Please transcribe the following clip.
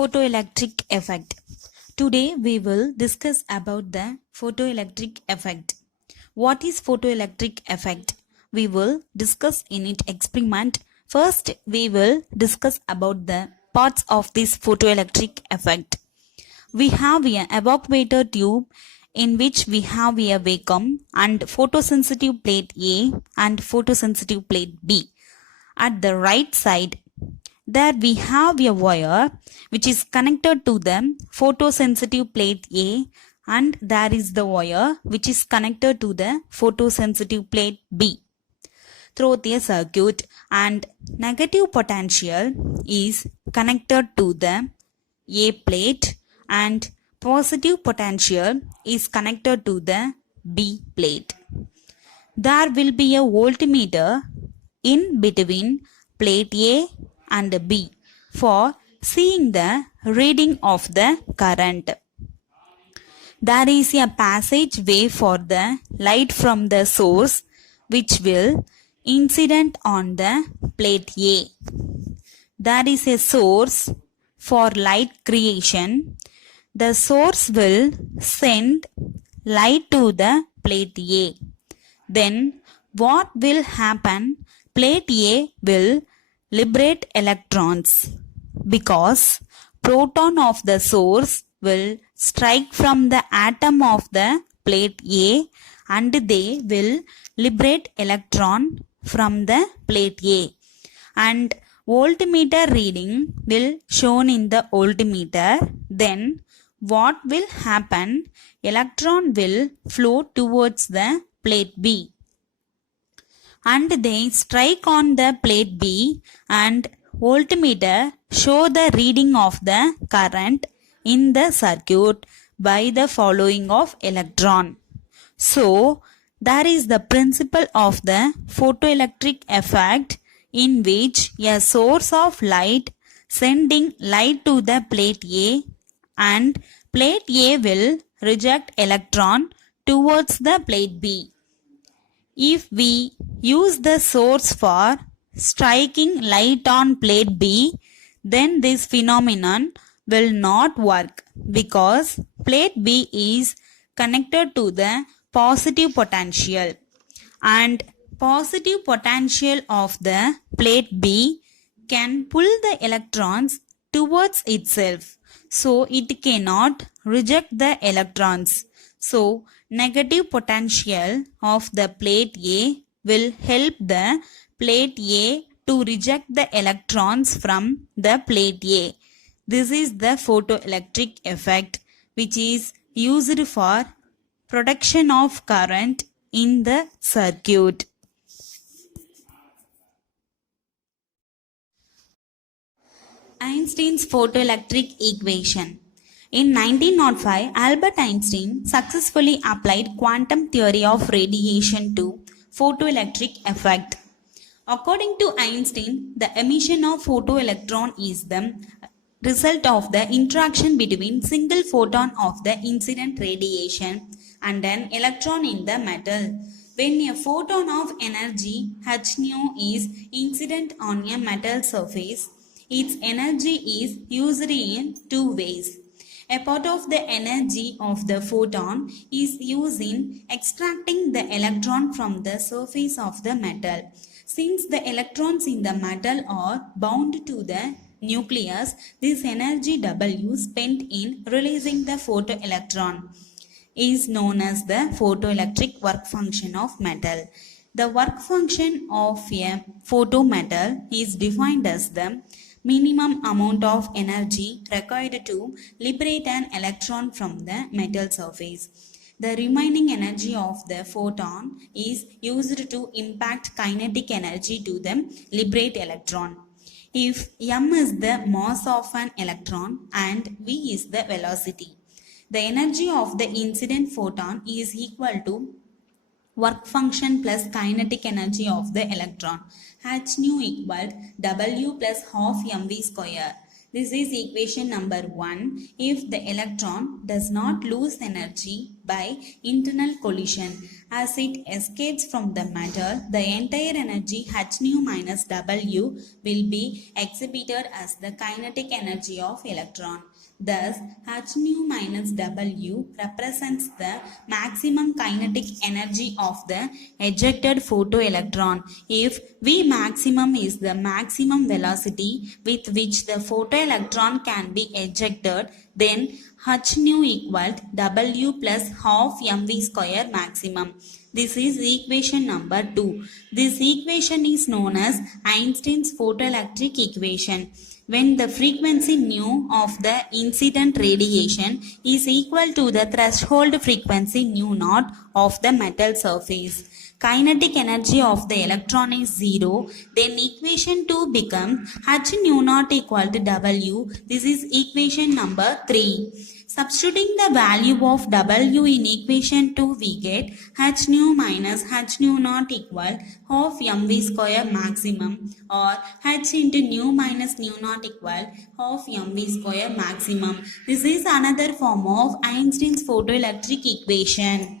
Photoelectric effect. Today we will discuss about the photoelectric effect. What is photoelectric effect? We will discuss in it experiment. First we will discuss about the parts of this photoelectric effect. We have an evaporator tube in which we have a vacuum and photosensitive plate A and photosensitive plate B. At the right side, there we have a wire which is connected to the photosensitive plate A, and there is the wire which is connected to the photosensitive plate B through a circuit, and negative potential is connected to the A plate and positive potential is connected to the B plate. There will be a voltmeter in between plate A and B for seeing the reading of the current. There is a passageway for the light from the source which will incident on the plate A. There is a source for light creation. The source will send light to the plate A. Then what will happen? Plate A will liberate electrons because proton of the source will strike from the atom of the plate A and they will liberate electron from the plate A, and voltmeter reading will shown in the voltmeter. Then what will happen? Electron will flow towards the plate B and they strike on the plate B, and voltmeter show the reading of the current in the circuit by the following of electron. So there is the principle of the photoelectric effect, in which a source of light sending light to the plate A, and plate A will reject electron towards the plate B. If we use the source for striking light on plate B, then this phenomenon will not work because plate B is connected to the positive potential, and positive potential of the plate B can pull the electrons towards itself, so it cannot reject the electrons. So negative potential of the plate A will help the plate A to reject the electrons from the plate A. This is the photoelectric effect, which is used for production of current in the circuit. Einstein's photoelectric equation. In 1905, Albert Einstein successfully applied quantum theory of radiation to photoelectric effect. According to Einstein, the emission of photoelectron is the result of the interaction between single photon of the incident radiation and an electron in the metal. When a photon of energy h nu is incident on a metal surface, its energy is used in two ways. A part of the energy of the photon is used in extracting the electron from the surface of the metal. Since the electrons in the metal are bound to the nucleus, this energy W spent in releasing the photoelectron is known as the photoelectric work function of metal. The work function of a photometal is defined as the minimum amount of energy required to liberate an electron from the metal surface. The remaining energy of the photon is used to impact kinetic energy to the liberate electron. If m is the mass of an electron and v is the velocity, the energy of the incident photon is equal to work function plus kinetic energy of the electron. H nu equal W plus half mv square. This is equation number 1. If the electron does not lose energy by internal collision. As it escapes from the matter, the entire energy h nu minus W will be exhibited as the kinetic energy of electron. Thus, h nu minus W represents the maximum kinetic energy of the ejected photoelectron. If V maximum is the maximum velocity with which the photoelectron can be ejected, then h nu equal W plus half mv square maximum. This is equation number 2. This equation is known as Einstein's photoelectric equation. When the frequency nu of the incident radiation is equal to the threshold frequency nu naught of the metal surface, kinetic energy of the electron is 0, then equation 2 becomes h nu naught equal to W. This is equation number 3. Substituting the value of W in equation 2, we get h nu minus h nu naught equal half mv square maximum, or h into nu minus nu naught equal half mv square maximum. This is another form of Einstein's photoelectric equation.